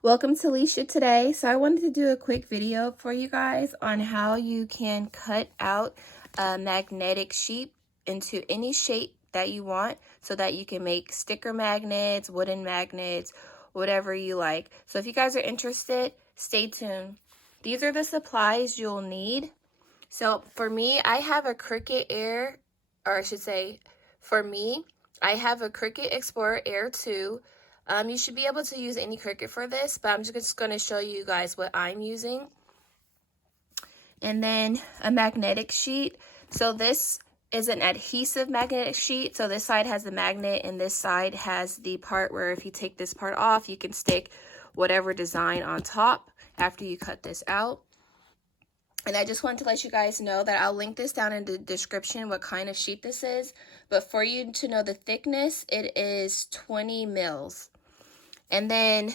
Welcome to Alicia today. So I wanted to do a quick video for you guys on how you can cut out a magnetic sheet into any shape that you want so that you can make sticker magnets, wooden magnets, whatever you like. So if you guys are interested, stay tuned. These are the supplies you'll need. So for me, I have a Cricut Air, or I should say, for me, I have a Cricut Explorer Air 2. You should be able to use any Cricut for this, but I'm just going to show you guys what I'm using. And then a magnetic sheet. So this is an adhesive magnetic sheet. So this side has the magnet and this side has the part where if you take this part off, you can stick whatever design on top after you cut this out. And I just wanted to let you guys know that I'll link this down in the description what kind of sheet this is. But for you to know the thickness, it is 20 mils. And then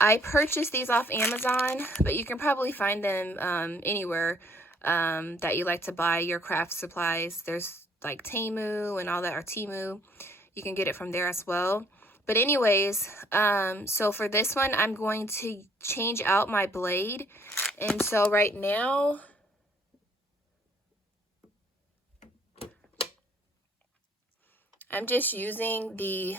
I purchased these off Amazon, but you can probably find them anywhere that you like to buy your craft supplies. There's like Temu and all that, or Temu. You can get it from there as well. But anyways, so for this one, I'm going to change out my blade. And so right now, I'm just using the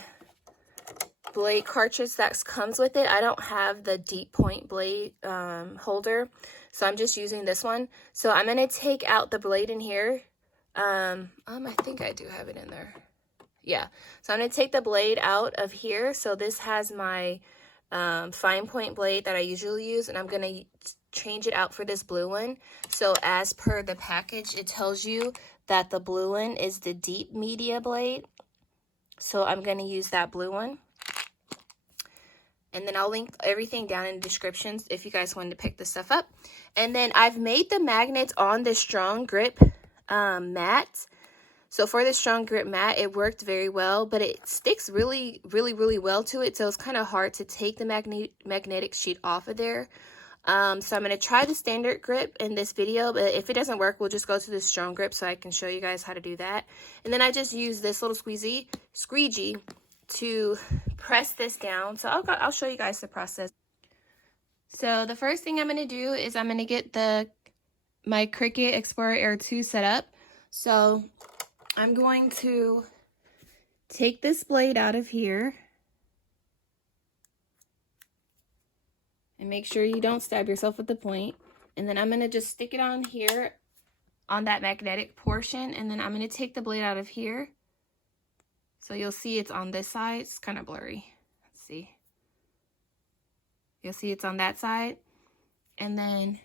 blade cartridge that comes with it. I don't have the deep point blade holder, so I'm just using this one. So I'm going to take out the blade in here. I think I do have it in there. Yeah, so I'm going to take the blade out of here. So this has my fine point blade that I usually use, and I'm going to change it out for this blue one. So as per the package, it tells you that the blue one is the deep media blade. So I'm going to use that blue one. And then I'll link everything down in the descriptions if you guys wanted to pick this stuff up. And then I've made the magnets on the strong grip mat. So for the strong grip mat, it worked very well, but it sticks really well to it. So it's kind of hard to take the magnetic sheet off of there. So I'm going to try the standard grip in this video, but if it doesn't work, we'll just go to the strong grip so I can show you guys how to do that. And then I just use this little squeegee to press this down. So I'll show you guys the process. So the first thing I'm going to do is I'm going to get my Cricut Explorer Air 2 set up. So I'm going to take this blade out of here and make sure you don't stab yourself with the point. And then I'm going to just stick it on here on that magnetic portion. And then I'm going to take the blade out of here. So you'll see it's on this side. It's kind of blurry. Let's see. You'll see it's on that side. And then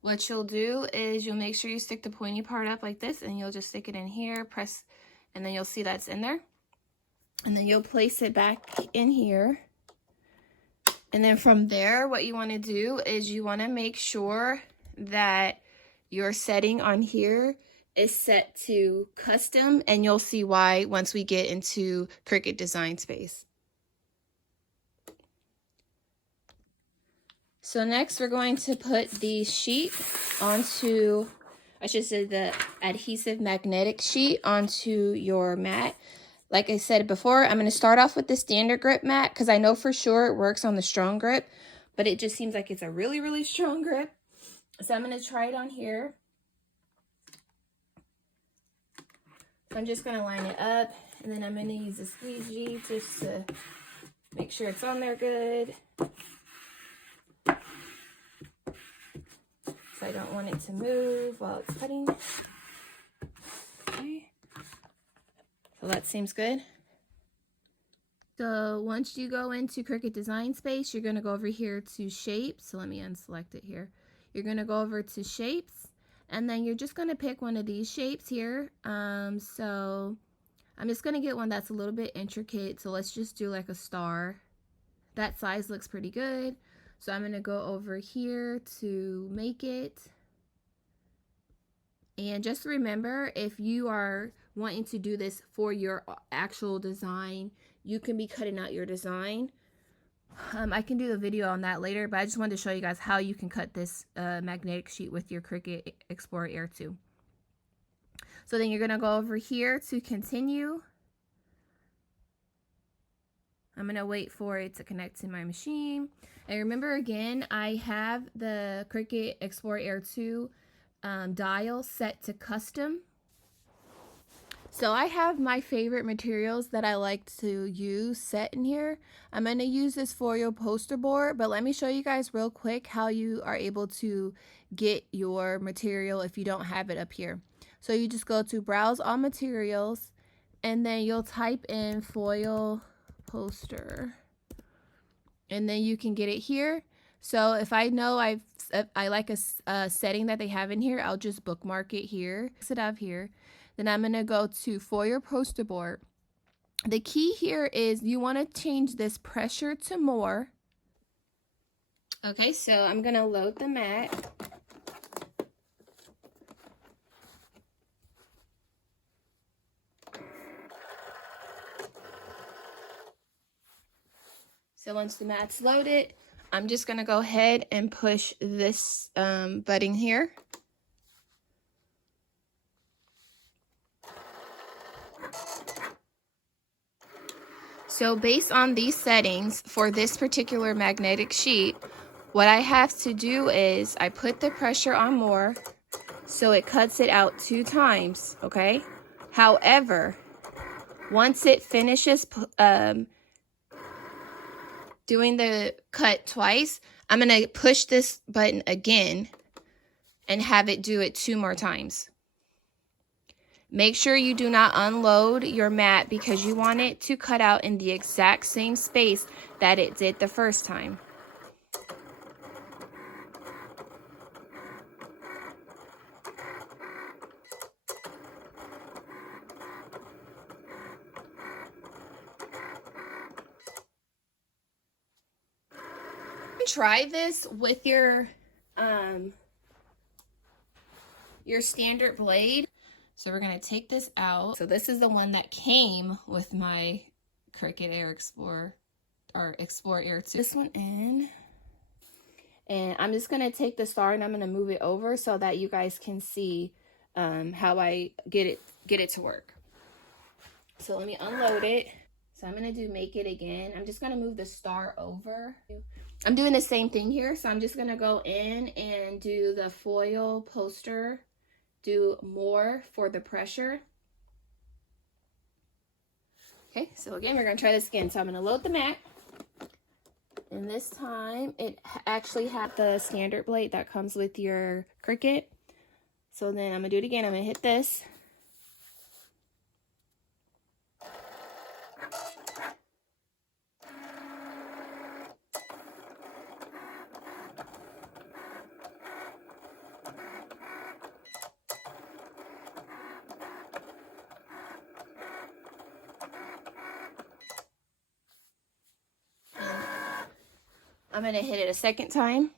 what you'll do is you'll make sure you stick the pointy part up like this, and you'll just stick it in here, press, and then you'll see that's in there. And then you'll place it back in here. And then from there, what you want to do is you want to make sure that your setting on here is set to custom, and you'll see why once we get into Cricut Design Space. So next we're going to put the sheet onto, I should say the adhesive magnetic sheet onto your mat. Like I said before, I'm going to start off with the standard grip mat because I know for sure it works on the strong grip, but it just seems like it's a really strong grip. So I'm going to try it on here. So I'm just going to line it up, and then I'm going to use a squeegee just to make sure it's on there good. So I don't want it to move while it's cutting. Okay. So that seems good. So once you go into Cricut Design Space, you're going to go over here to Shapes. So let me unselect it here. You're going to go over to Shapes, and then you're just going to pick one of these shapes here. So I'm just going to get one that's a little bit intricate. So let's just do like a star. That size looks pretty good. So I'm going to go over here to make it. And just remember, if you are wanting to do this for your actual design, you can be cutting out your design. I can do a video on that later, but I just wanted to show you guys how you can cut this magnetic sheet with your Cricut Explorer Air 2. So then you're going to go over here to continue. I'm gonna wait for it to connect to my machine. And remember again, I have the Cricut Explore Air 2 dial set to custom. So I have my favorite materials that I like to use set in here. I'm going to use this foil poster board, but let me show you guys real quick how you are able to get your material if you don't have it up here. So you just go to browse all materials and then you'll type in foil poster and then you can get it here. So if I know I like a setting that they have in here, I'll just bookmark it here. Exit out of here. Then I'm going to go to foil poster board. The key here is you want to change this pressure to more. Okay, so I'm going to load the mat. So once the mat's loaded, I'm just going to go ahead and push this button here. So based on these settings for this particular magnetic sheet, what I have to do is I put the pressure on more, so it cuts it out 2 times, okay? However, once it finishes doing the cut twice, I'm going to push this button again and have it do it 2 more times. Make sure you do not unload your mat because you want it to cut out in the exact same space that it did the first time. Try this with your standard blade. So we're going to take this out. So this is the one that came with my Cricut Air Explorer, or Explore Air 2. This one in. And I'm just going to take the star and I'm going to move it over so that you guys can see how I get it to work. So let me unload it. So I'm going to do make it again. I'm just going to move the star over. I'm doing the same thing here. So I'm just going to go in and do the foil poster. Do more for the pressure. Okay, so again, we're going to try this again. So I'm going to load the mat. And this time, it actually had the standard blade that comes with your Cricut. So then I'm going to do it again. I'm going to hit this. I'm going to hit it a second time.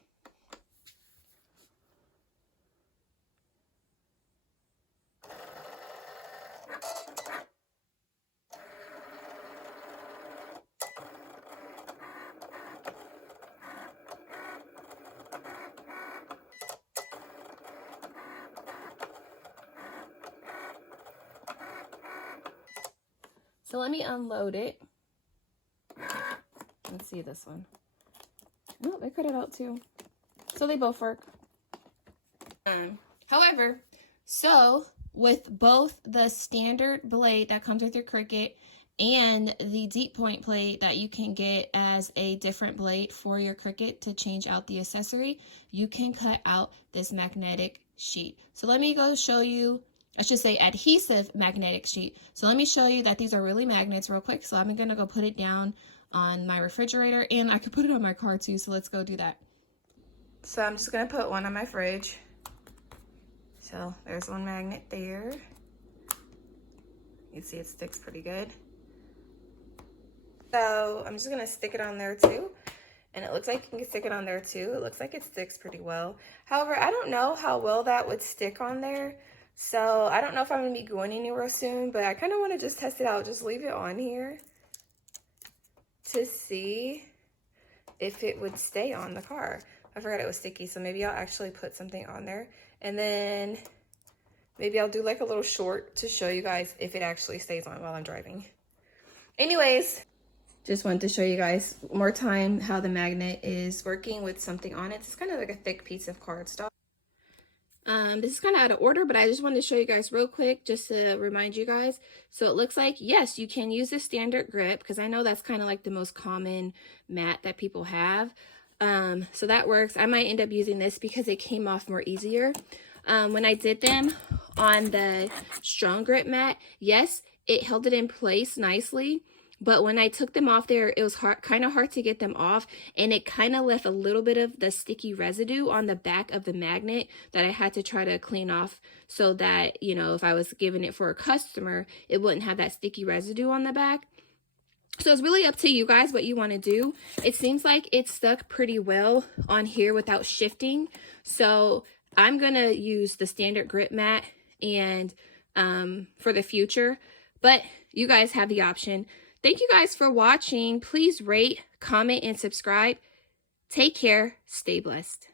So let me unload it. Let's see this one. Oh, they cut it out too. So they both work. However, so with both the standard blade that comes with your Cricut and the deep point blade that you can get as a different blade for your Cricut to change out the accessory, you can cut out this magnetic sheet. So let me go show you, I should say adhesive magnetic sheet. So let me show you that these are really magnets real quick. So I'm going to go put it down on my refrigerator, and I could put it on my car too, so let's go do that. So I'm just going to put one on my fridge. So there's one magnet there. You can see it sticks pretty good. So I'm just going to stick it on there too. And it looks like you can stick it on there too. It looks like it sticks pretty well. However, I don't know how well that would stick on there. So I don't know if I'm going to be going anywhere soon, but I kind of want to just test it out. Just leave it on here to see if it would stay on the car. I forgot it was sticky, so maybe I'll actually put something on there. And then maybe I'll do like a little short to show you guys if it actually stays on while I'm driving. Anyways, Just wanted to show you guys one more time how the magnet is working with something on it. It's kind of like a thick piece of cardstock. This is kind of out of order, but I just wanted to show you guys real quick just to remind you guys. So it looks like, yes, you can use the standard grip because I know that's kind of like the most common mat that people have. So that works. I might end up using this because it came off more easier. When I did them on the strong grip mat, yes, it held it in place nicely. But when I took them off there, it was kind of hard to get them off, and it kind of left a little bit of the sticky residue on the back of the magnet that I had to try to clean off so that, you know, if I was giving it for a customer, it wouldn't have that sticky residue on the back. So it's really up to you guys what you want to do. It seems like it stuck pretty well on here without shifting. So I'm going to use the standard grip mat and for the future, but you guys have the option. Thank you guys for watching. Please rate, comment, and subscribe. Take care. Stay blessed.